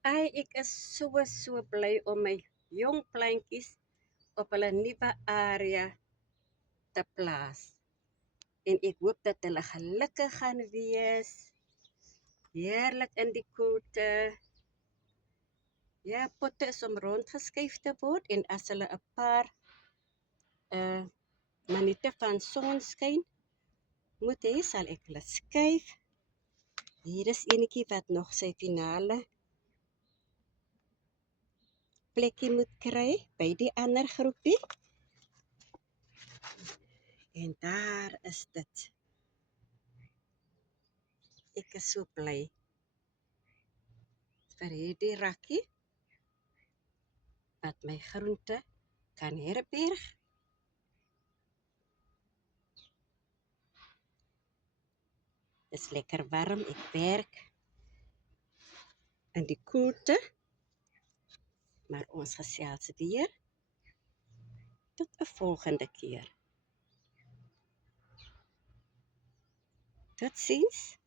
Ek is so bly om my jong plantjies op hulle nuwe area te plaas. En ek hoop dat hulle gelukkig gaan wees, heerlik in die koelte. Ja, potte is om rondgeskuif te word en as hulle 'n paar uh minute van sonskyn moet hê, sal ek hulle skuif. Hier is enetjie wat nog sy finale plekkie moet kry by die ander groepie. En daar is dit. Ek is so bly vir hierdie rakkie wat my groente kan herberg. Dis lekker warm, ek werk in die koelte, maar ons gesels weer tot 'n volgende keer. Totsiens.